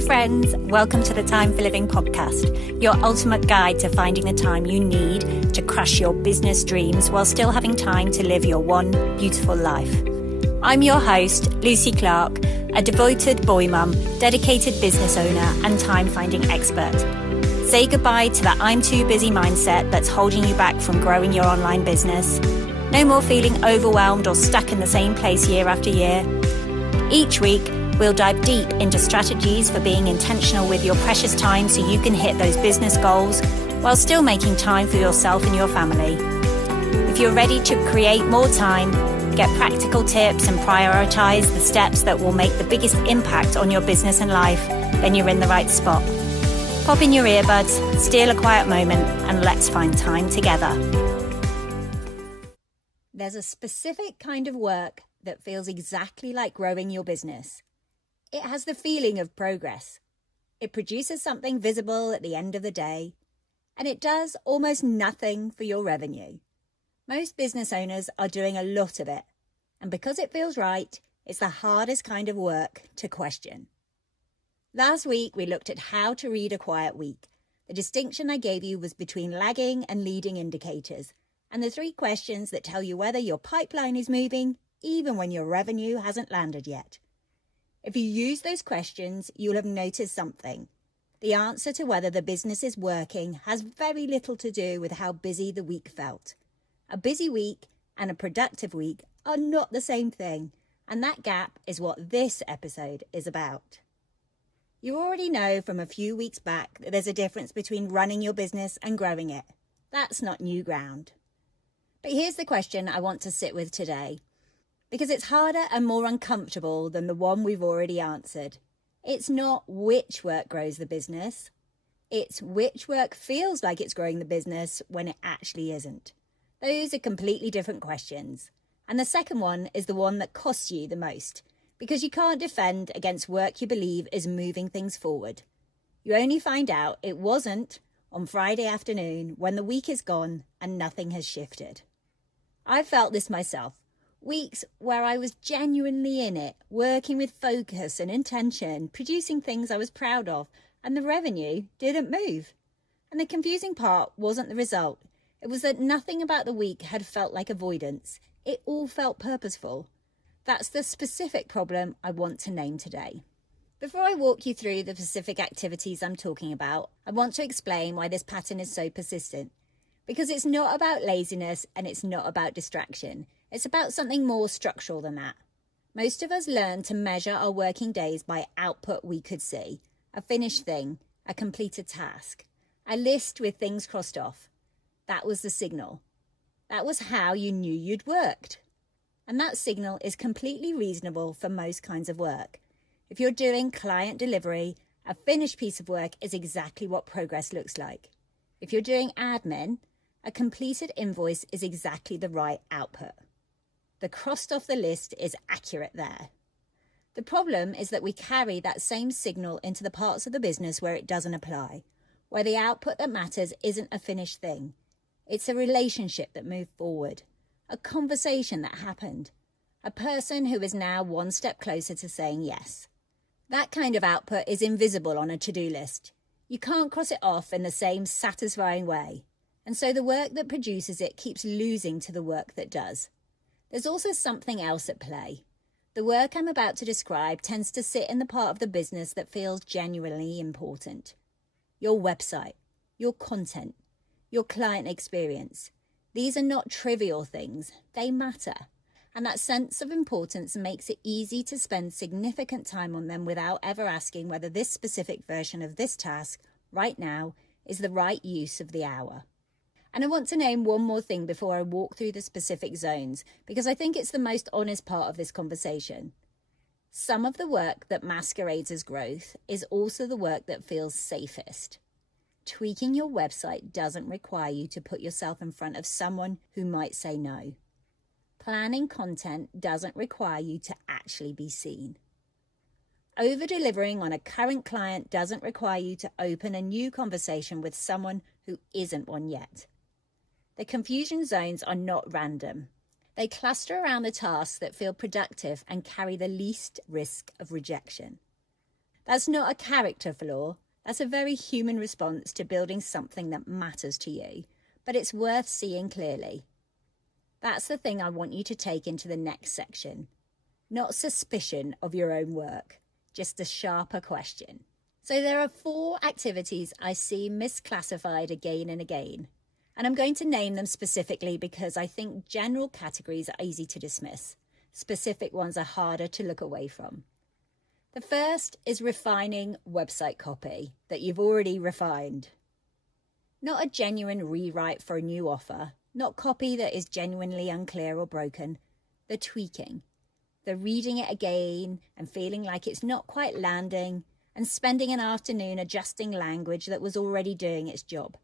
Hey friends, welcome to the Time for Living podcast, your ultimate guide to finding the time you need to crush your business dreams while still having time to live your one beautiful life. I'm your host, Lucy Clark, a devoted boy mum, dedicated business owner and time-finding expert. Say goodbye to that I'm too busy mindset that's holding you back from growing your online business. No more feeling overwhelmed or stuck in the same place year after year. Each week, we'll dive deep into strategies for being intentional with your precious time so you can hit those business goals while still making time for yourself and your family. If you're ready to create more time, get practical tips and prioritize the steps that will make the biggest impact on your business and life, then you're in the right spot. Pop in your earbuds, steal a quiet moment, and let's find time together. There's a specific kind of work that feels exactly like growing your business. It has the feeling of progress. It produces something visible at the end of the day, and it does almost nothing for your revenue. Most business owners are doing a lot of it, and because it feels right, it's the hardest kind of work to question. Last week, we looked at how to read a quiet week. The distinction I gave you was between lagging and leading indicators, and the 3 questions that tell you whether your pipeline is moving, even when your revenue hasn't landed yet. If you use those questions, you'll have noticed something. The answer to whether the business is working has very little to do with how busy the week felt. A busy week and a productive week are not the same thing, and that gap is what this episode is about. You already know from a few weeks back that there's a difference between running your business and growing it. That's not new ground. But here's the question I want to sit with today, because it's harder and more uncomfortable than the one we've already answered. It's not which work grows the business. It's which work feels like it's growing the business when it actually isn't. Those are completely different questions. And the second one is the one that costs you the most, because you can't defend against work you believe is moving things forward. You only find out it wasn't on Friday afternoon when the week is gone and nothing has shifted. I felt this myself. Weeks where I was genuinely in it, working with focus and intention, producing things I was proud of, and the revenue didn't move. And the confusing part wasn't the result. It was that nothing about the week had felt like avoidance. It all felt purposeful. That's the specific problem I want to name today. Before I walk you through the specific activities I'm talking about, I want to explain why this pattern is so persistent. Because it's not about laziness and it's not about distraction. It's about something more structural than that. Most of us learn to measure our working days by output we could see, a finished thing, a completed task, a list with things crossed off. That was the signal. That was how you knew you'd worked. And that signal is completely reasonable for most kinds of work. If you're doing client delivery, a finished piece of work is exactly what progress looks like. If you're doing admin, a completed invoice is exactly the right output. The crossed off the list is accurate there. The problem is that we carry that same signal into the parts of the business where it doesn't apply, where the output that matters isn't a finished thing. It's a relationship that moved forward, a conversation that happened, a person who is now one step closer to saying yes. That kind of output is invisible on a to-do list. You can't cross it off in the same satisfying way. And so the work that produces it keeps losing to the work that does. There's also something else at play. The work I'm about to describe tends to sit in the part of the business that feels genuinely important. Your website, your content, your client experience. These are not trivial things. They matter. And that sense of importance makes it easy to spend significant time on them without ever asking whether this specific version of this task right now is the right use of the hour. And I want to name one more thing before I walk through the specific zones, because I think it's the most honest part of this conversation. Some of the work that masquerades as growth is also the work that feels safest. Tweaking your website doesn't require you to put yourself in front of someone who might say no. Planning content doesn't require you to actually be seen. Over-delivering on a current client doesn't require you to open a new conversation with someone who isn't one yet. The confusion zones are not random. They cluster around the tasks that feel productive and carry the least risk of rejection. That's not a character flaw. That's a very human response to building something that matters to you, but it's worth seeing clearly. That's the thing I want you to take into the next section. Not suspicion of your own work, just a sharper question. So there are 4 activities I see misclassified again and again, and I'm going to name them specifically because I think general categories are easy to dismiss. Specific ones are harder to look away from. The first is refining website copy that you've already refined. Not a genuine rewrite for a new offer, not copy that is genuinely unclear or broken, the tweaking, the reading it again and feeling like it's not quite landing, and spending an afternoon adjusting language that was already doing its job.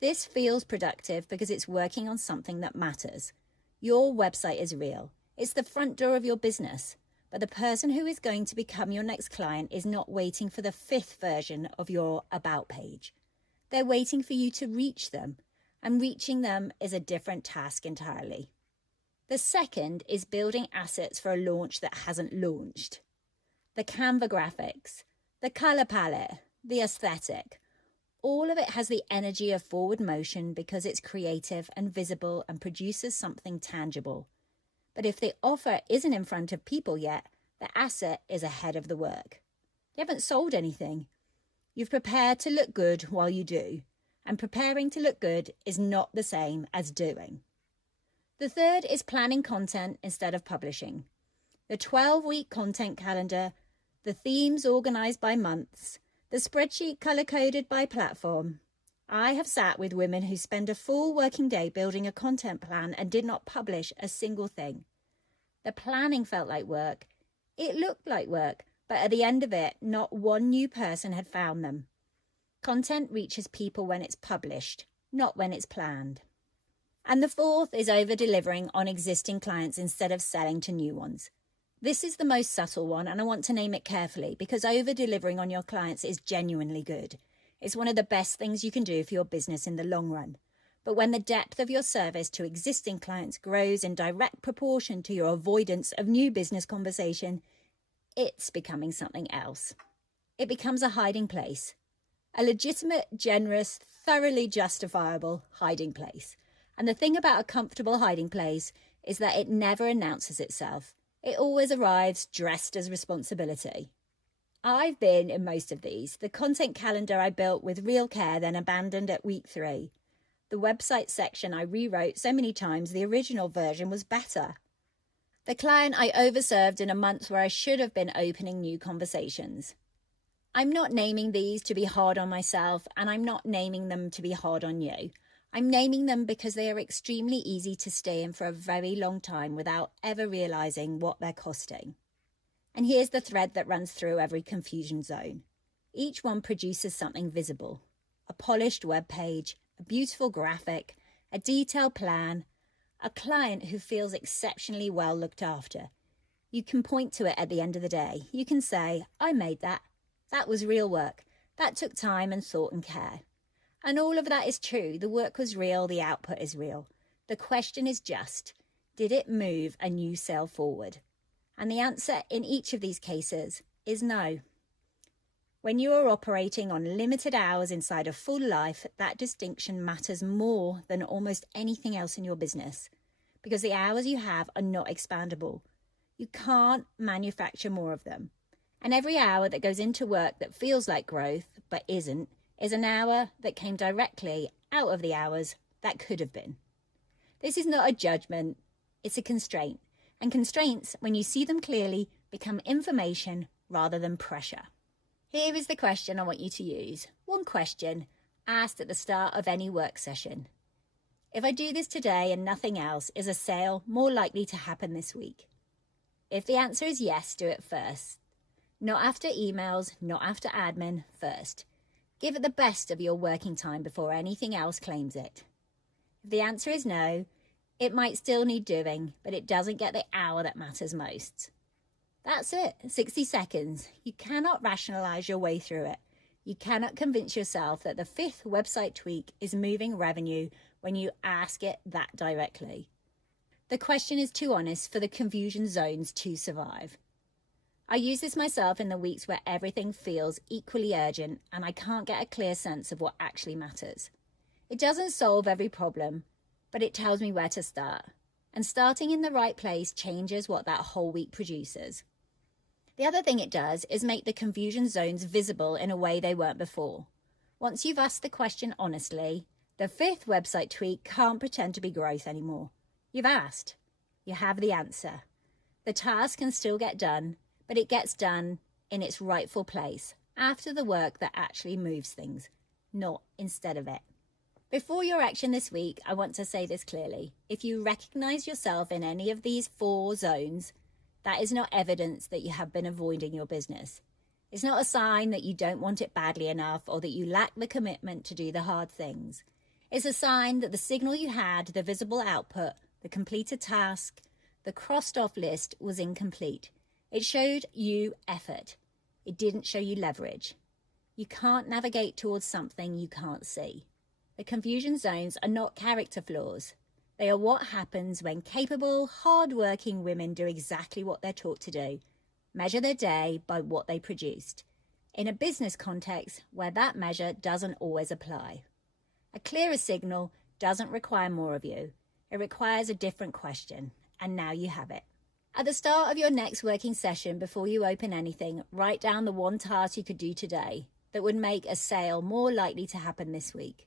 This feels productive because it's working on something that matters. Your website is real. It's the front door of your business. But the person who is going to become your next client is not waiting for the 5th version of your about page. They're waiting for you to reach them, and reaching them is a different task entirely. The second is building assets for a launch that hasn't launched. The Canva graphics, the color palette, the aesthetic, all of it has the energy of forward motion because it's creative and visible and produces something tangible. But if the offer isn't in front of people yet, the asset is ahead of the work. You haven't sold anything. You've prepared to look good while you do, and preparing to look good is not the same as doing. The third is planning content instead of publishing. The 12-week content calendar, the themes organized by months, the spreadsheet color-coded by platform. I have sat with women who spend a full working day building a content plan and did not publish a single thing. The planning felt like work. It looked like work, but at the end of it, not one new person had found them. Content reaches people when it's published, not when it's planned. And the fourth is over-delivering on existing clients instead of selling to new ones. This is the most subtle one, and I want to name it carefully because over-delivering on your clients is genuinely good. It's one of the best things you can do for your business in the long run. But when the depth of your service to existing clients grows in direct proportion to your avoidance of new business conversation, it's becoming something else. It becomes a hiding place. A legitimate, generous, thoroughly justifiable hiding place. And the thing about a comfortable hiding place is that it never announces itself. It always arrives dressed as responsibility. I've been in most of these. The content calendar I built with real care, then abandoned at week 3. The website section I rewrote so many times the original version was better. The client I overserved in a month where I should have been opening new conversations. I'm not naming these to be hard on myself, and I'm not naming them to be hard on you. I'm naming them because they are extremely easy to stay in for a very long time without ever realizing what they're costing. And here's the thread that runs through every confusion zone. Each one produces something visible. A polished web page, a beautiful graphic, a detailed plan, a client who feels exceptionally well looked after. You can point to it at the end of the day. You can say, I made that. That was real work. That took time and thought and care. And all of that is true. The work was real. The output is real. The question is just, did it move a new sale forward? And the answer in each of these cases is no. When you are operating on limited hours inside a full life, that distinction matters more than almost anything else in your business because the hours you have are not expandable. You can't manufacture more of them. And every hour that goes into work that feels like growth but isn't is an hour that came directly out of the hours that could have been. This is not a judgment, it's a constraint. And constraints, when you see them clearly, become information rather than pressure. Here is the question I want you to use. One question asked at the start of any work session. If I do this today and nothing else, is a sale more likely to happen this week? If the answer is yes, do it first. Not after emails, not after admin, first. Give it the best of your working time before anything else claims it. If the answer is no, it might still need doing, but it doesn't get the hour that matters most. That's it, 60 seconds. You cannot rationalize your way through it. You cannot convince yourself that the 5th website tweak is moving revenue when you ask it that directly. The question is too honest for the confusion zones to survive. I use this myself in the weeks where everything feels equally urgent and I can't get a clear sense of what actually matters. It doesn't solve every problem, but it tells me where to start. And starting in the right place changes what that whole week produces. The other thing it does is make the confusion zones visible in a way they weren't before. Once you've asked the question honestly, the fifth website tweak can't pretend to be growth anymore. You've asked. You have the answer. The task can still get done, but it gets done in its rightful place, after the work that actually moves things, not instead of it. Before your action this week, I want to say this clearly. If you recognize yourself in any of these 4 zones, that is not evidence that you have been avoiding your business. It's not a sign that you don't want it badly enough or that you lack the commitment to do the hard things. It's a sign that the signal you had, the visible output, the completed task, the crossed off list was incomplete. It showed you effort. It didn't show you leverage. You can't navigate towards something you can't see. The confusion zones are not character flaws. They are what happens when capable, hard-working women do exactly what they're taught to do. Measure their day by what they produced. In a business context where that measure doesn't always apply. A clearer signal doesn't require more of you. It requires a different question. And now you have it. At the start of your next working session, before you open anything, write down the one task you could do today that would make a sale more likely to happen this week.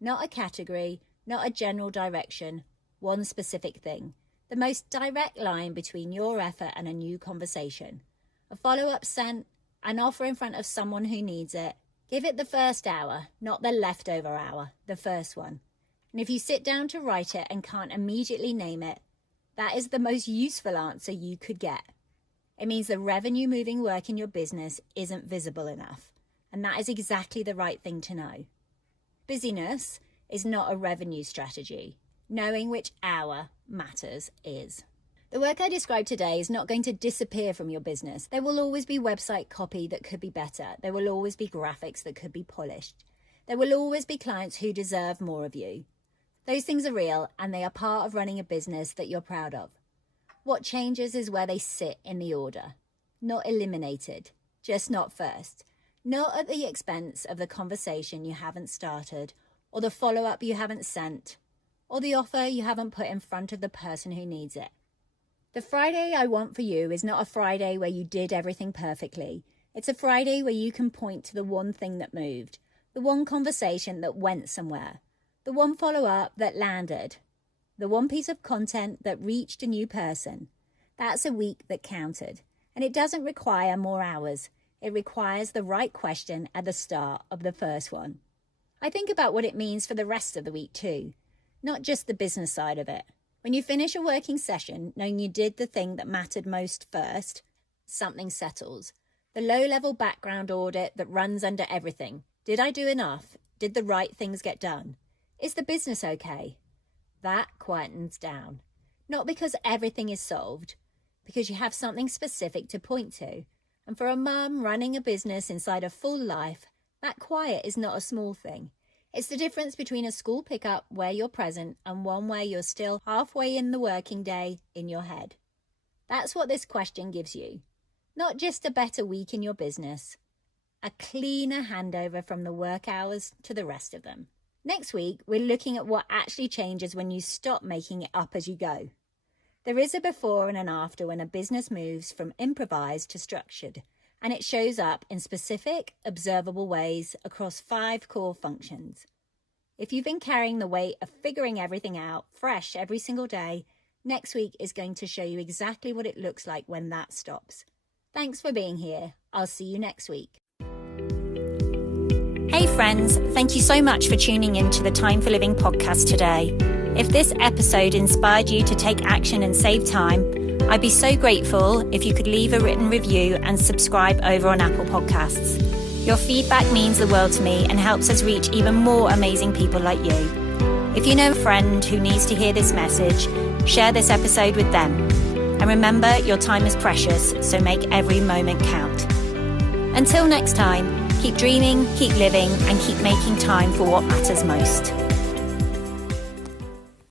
Not a category, not a general direction, one specific thing. The most direct line between your effort and a new conversation. A follow-up sent, an offer in front of someone who needs it. Give it the first hour, not the leftover hour, the first one. And if you sit down to write it and can't immediately name it, that is the most useful answer you could get. It means the revenue moving work in your business isn't visible enough. And that is exactly the right thing to know. Busyness is not a revenue strategy. Knowing which hour matters is. The work I described today is not going to disappear from your business. There will always be website copy that could be better. There will always be graphics that could be polished. There will always be clients who deserve more of you. Those things are real and they are part of running a business that you're proud of. What changes is where they sit in the order. Not eliminated, just not first. Not at the expense of the conversation you haven't started, or the follow-up you haven't sent, or the offer you haven't put in front of the person who needs it. The Friday I want for you is not a Friday where you did everything perfectly. It's a Friday where you can point to the one thing that moved, the one conversation that went somewhere, the one follow-up that landed, the one piece of content that reached a new person. That's a week that counted, and it doesn't require more hours. It requires the right question at the start of the first one. I think about what it means for the rest of the week too, not just the business side of it. When you finish a working session, knowing you did the thing that mattered most first, something settles. The low-level background audit that runs under everything. Did I do enough? Did the right things get done? Is the business okay? That quietens down. Not because everything is solved, because you have something specific to point to. And for a mum running a business inside a full life, that quiet is not a small thing. It's the difference between a school pickup where you're present and one where you're still halfway in the working day in your head. That's what this question gives you. Not just a better week in your business, a cleaner handover from the work hours to the rest of them. Next week, we're looking at what actually changes when you stop making it up as you go. There is a before and an after when a business moves from improvised to structured, and it shows up in specific, observable ways across 5 core functions. If you've been carrying the weight of figuring everything out fresh every single day, next week is going to show you exactly what it looks like when that stops. Thanks for being here. I'll see you next week. Hey friends, thank you so much for tuning in to the Time for Living podcast today. If this episode inspired you to take action and save time, I'd be so grateful if you could leave a written review and subscribe over on Apple Podcasts. Your feedback means the world to me and helps us reach even more amazing people like you. If you know a friend who needs to hear this message, share this episode with them. And remember, your time is precious, so make every moment count. Until next time, keep dreaming, keep living, and keep making time for what matters most.